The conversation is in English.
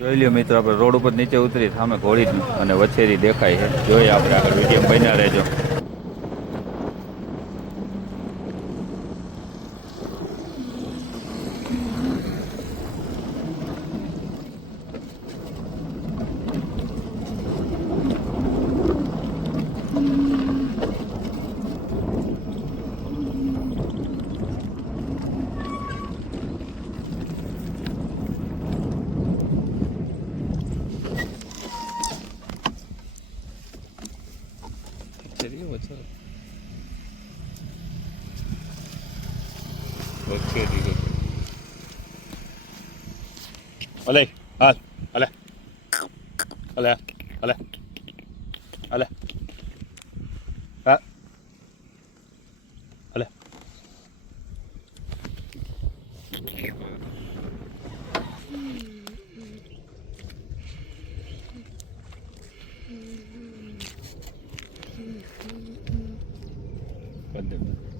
જોઈ લ્યો મિત્રો, આપણે રોડ ઉપર નીચે ઉતરી સામે ઘોડી અને વછેરી દેખાય છે. જોઈએ આપણે આગળ વીડિયો બન્યા રહેજો. City, what's up? What could you look at? Ah, ole, ole, ole, ole, ah. ole, ole, ole. 嗯嗯，反正。